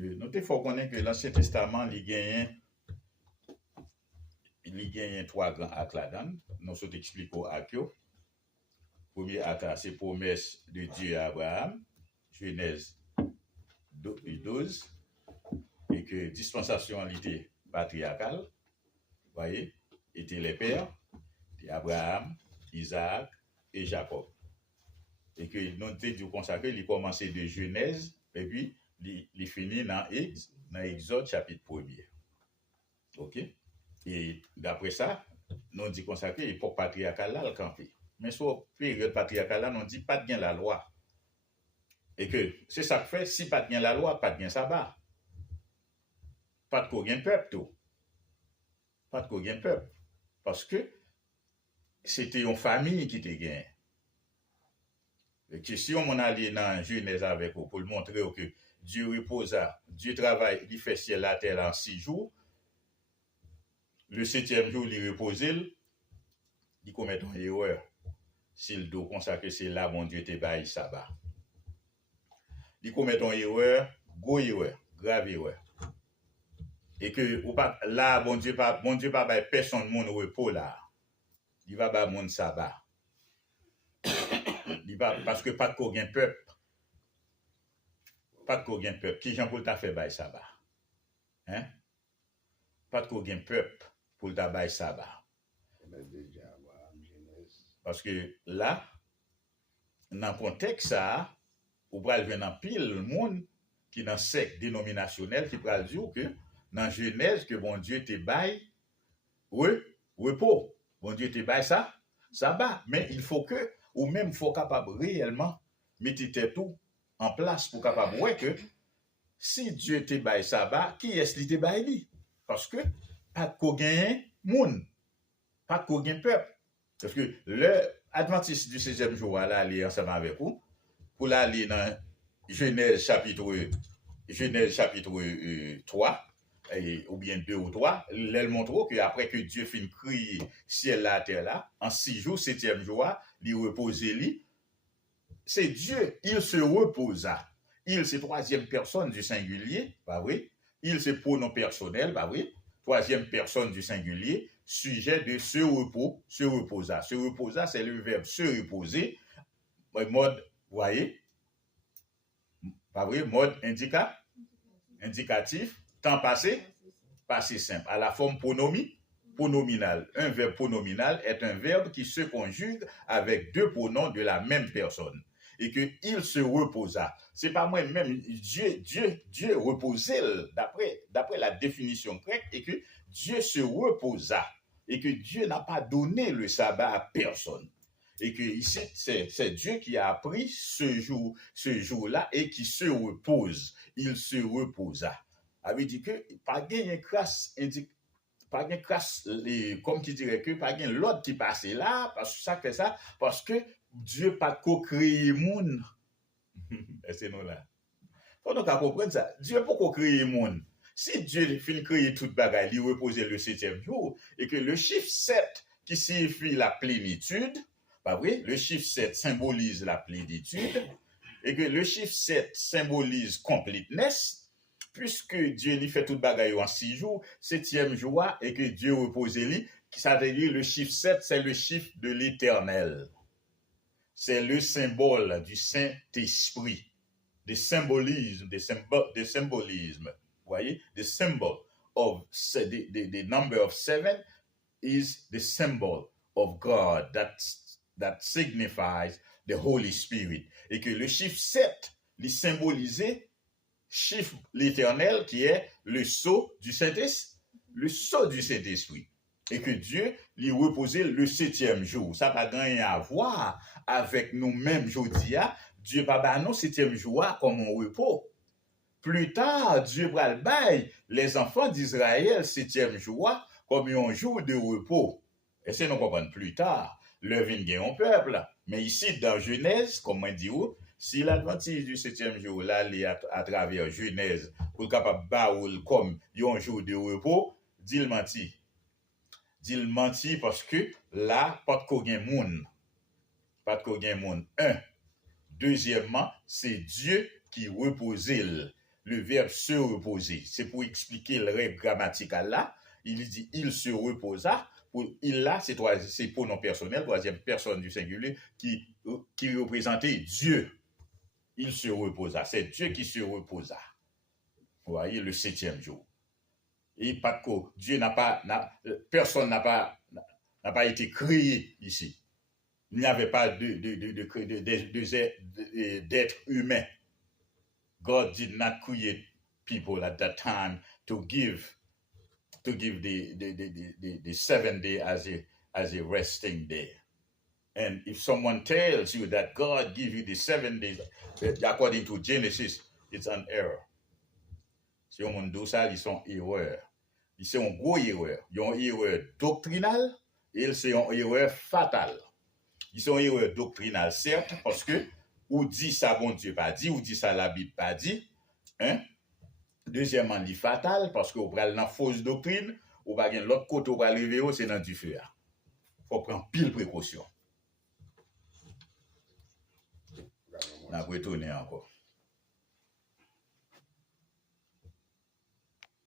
Nous il faut connaître que l'Ancien Testament, il gagne trois grands actes là-dedans. Nous sommes expliqués aux actes. Premier acte, c'est promesse de Dieu à Abraham, Genèse 12, et que dispensation était patriarcale, voyez, étaient les pères, Abraham, Isaac et Jacob. Et que nous avons consacré, il commençait de Genèse, et puis il finit dans Exode chapitre 1er. OK? Et d'après ça, nous avons consacré l'époque patriarcale là, le campé. Mais sur la période patriarcale là, nous dit pas de bien la loi. Et que c'est ça que fait, si pas de bien la loi, pas de bien sabbat. Pas de quoi peuple tout. Pas de quoi peuple. Parce que c'était une famille qui était gain. Et que si on allait dans Genèse avec vous pour le montrer que Dieu reposa, Dieu travaille, il fait ciel la terre en 6 jours. Le 7e jour, il repose, il commet une erreur. S'il doit consacrer, c'est là mon Dieu te baille sabbat. Il commet une erreur, grave erreur. Et que là, bon Dieu pas baille personne mon repos là. Il va bailler mon sabbat. Parce que pas de quoi peuple. Pas de quoi peuple. Qui Jean Paul t'a fait bailler sabbat? Hein? Pas de quoi peuple pour t'a bailler sabbat. Parce que là, dans le contexte ça, ou pral venir dans pile monde qui dans secte dénominationnel qui pral dire que dans Genèse que bon Dieu te baille repos. Bon Dieu te baille ça va. Mais il faut que ou même faut capable réellement mettre tout en place pour capable voir que si Dieu te baille ça va, qui est-ce qui te baille lui? Parce que pas de ko gagne monde, pas de ko gagne peuple. Parce que le Adventiste du 6e jour là aller ensemble avec vous pour aller dans Genèse chapitre 3 ou bien 2 ou 3, elle montre qu'après que Dieu finit créer ciel la terre là, en 6 jours, 7e jour, il repose lui. C'est Dieu, il se reposa. Il, c'est troisième personne du singulier, pas vrai? Il, c'est pronom personnel, pas vrai? Troisième personne du singulier, sujet de se repos, se reposa. Se reposa, c'est le verbe se reposer, mode, voyez? Pas vrai? Mode indicatif, temps passé, passé simple, à la forme pronominale. Un verbe pronominal est un verbe qui se conjugue avec deux pronoms de la même personne. Et que il se reposa. C'est pas moi-même, Dieu reposait d'après la définition grecque, et que Dieu se reposa. Et que Dieu n'a pas donné le sabbat à personne. Et que ici, c'est Dieu qui a pris ce jour-là et qui se repose. Il se reposa. Avait dit que pas gain crasse comme qui dirait que pas gain l'autre qui passait là parce que ça fait ça parce que Dieu pas co-créé monde. C'est nous là. Faut donc comprendre ça. Dieu pas co-créé monde. Si Dieu finit créer toute bagaille, il reposait le 7e jour et que le chiffre 7 qui signifie la plénitude, pas vrai? Le chiffre 7 symbolise la plénitude et que le chiffre 7 symbolise completeness. Puisque Dieu lui fait toute bagaille en 6 jours, 7e jour, et que Dieu repose lui, ça veut dire le chiffre 7, c'est le chiffre de l'éternel. C'est le symbole du Saint-Esprit, des symbolismes, Vous voyez? The symbol of the number of 7 is the symbol of God that signifies the Holy Spirit. Et que le chiffre 7, il symbolisait chiffre l'éternel qui est le sceau du Saint-Esprit. Et que Dieu lui reposait le 7e jour. Ça n'a pas rien à voir avec nous-mêmes aujourd'hui. Dieu n'a pas nous 7e jour comme un repos. Plus tard, Dieu va le bailler les enfants d'Israël 7e jour comme un jour de repos. Et c'est nous comprendre plus tard. Le vin gagne un peuple. Mais ici, dans Genèse, comme on dit, si l'Adventiste du 7e jour, là, à travers Genèse, pour le capable de comme un jour de repos, dit le menti. Dit le menti parce que là, pas de quoi gain monde. Pas de quoi gain monde. Un. Deuxièmement, c'est Dieu qui reposait. le verbe se reposer. C'est pour expliquer le règle grammaticale là. Il dit il se reposa. Pour il là, c'est pronom personnel, troisième personne du singulier, qui représentait Dieu. Il se reposa. C'est Dieu qui se reposa. Vous voyez, le 7e jour. Et pas de quoi. Personne n'a pas été créé ici. Il n'y avait pas d'être humain. God did not create people at that time to give the 7th day as a resting day. And if someone tells you that God give you the 7 days according to Genesis, it's an error. Si on dit ça, ils sont erreurs. C'est une grosse erreur. Ils ont une erreur doctrinale et c'est une erreur fatale. Ils sont une erreur doctrinale, certes, parce que ou dit ça, bon Dieu pas dit, ou dit ça, la Bible pas dit. Hein? Deuxièmement, il est fatal, parce que vous prenez dans fausse doctrine, ou pas l'autre côté, vous va lever, c'est dans du feu. Il faut prendre pile précaution. On va retourner encore.